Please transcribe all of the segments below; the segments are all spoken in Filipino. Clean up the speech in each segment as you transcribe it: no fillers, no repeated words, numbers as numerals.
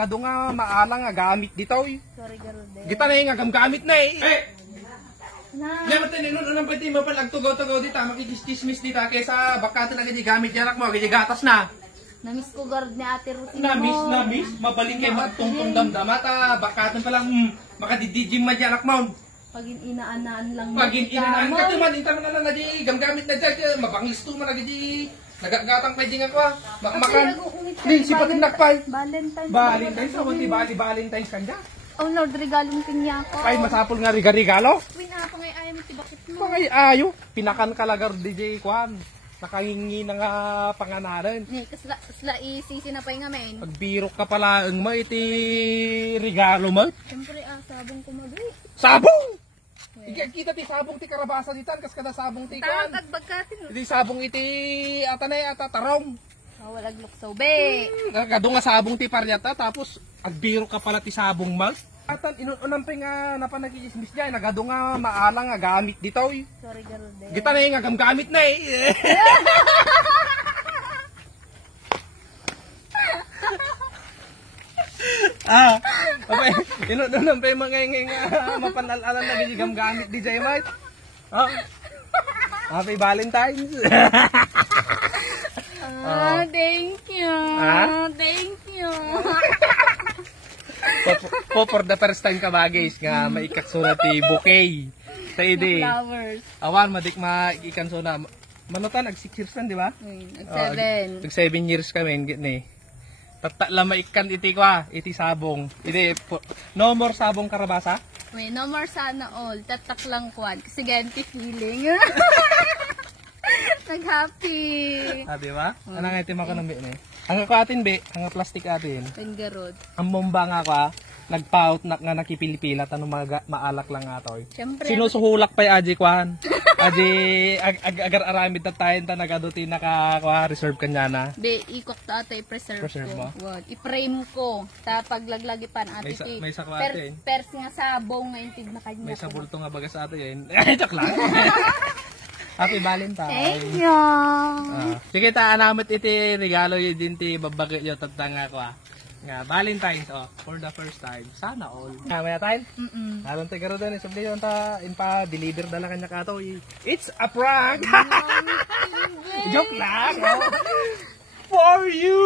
Kado nga maalang nga gamit dito eh. Sorry, Garode. Kita na yung gamit na eh. Yan natin, nung pwede mo palang tugaw-tugaw dito, makikismis dito, kaysa baka talaga di gamit yanak mo, kaya gatas na. Namiss ko guard ni Ate Rosino. Namiss, mabaling kayo magtungtong damdamat, baka ito palang makadidijim man yanak mo. Pag-inanaan lang. Pag-inanaan ka naman, inta mo na lang na di gamit na dyan, mabangis to mo na di nagagatang pwede nga ko. Makan, din, sipatin nakpay. Valentine's, ako di Valentine's kanya. Oh Lord, regalong kanya ko. Ay, masapol nga regalo. Uy, napangay ayaw mo tibakit mo. Pangay ayo, pinakan kalagar DJ Kwan. Nakahingi na nga panganalan. Kasla isisi na pa yung amin. Pagbiro ka pala ang mo, iti regalo mo. Siyempre, sabong kumagay. Sabong! Kita ti sabong ti karabasa ditan, kas kada sabong ti kan. Tagbagkatin. Iti sabong iti atanay tarong. Walag luksaw, be. Kado nga sabong ti paryata, tapos agbiro ka pala ti sabong mal. Atan, inuunang pa nga napanagkikismis dyan, nagado nga maalang nga gamit dito eh. Sorry, Garode. Kita na yung gamit na eh. Okay. Inuunang pa yung mga mapanalalan na gamit di dyan, mate. Happy Valentine's. Thank you. Thank you. For the first time ka bagay nga maikaksuna ti bouquet. Sa ide. Flowers. Awan madik maikansuna. Manutan nag 6 years kan, di ba? Nag 7. Nag 7 years kami gitni. Tatla maikan iti kwa, iti sabong. Ide no more sabong karabasa. Wait, no more sana all. Tatak lang kwad kasi ganti feeling. Nag-happy. Di ba? Ano nga iti makanambi ni? Ang ako atin, be, ang plastic atin. Pengarod. Ang bomba nga ka, nagpaut na nga nakipilipila, tanong maalak lang nga to. Siyempre. Sinusuhulak pa yung aji kwan. Aji, agar-aramid na tayo, nagaduti naka-reserve kanya na. Be, ikok ta ito, i-preserve ko. I-frame ko. Tapag laglagipan ate ito. May sakwa atin. Pers nga sabong nga intid na kanya. May sabulto nga bagas atin. Joke lang. Happy Valentine. Thank you. Sige ta, anamot iti regalo yun din ti babagay yun tatanga ko nga Valentine's for the first time. Sana all. May tayo? Naroon tayo garo doon. Sabi yun ta, in-pa-deliver dala kanya ka to. It's a prank! Joke lang! For you!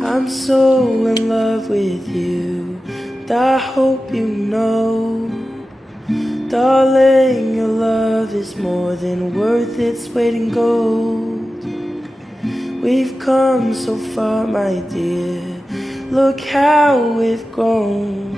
I'm so in love with you, I hope you know. Darling, your love is more than worth its weight in gold. We've come so far, my dear. Look how we've grown.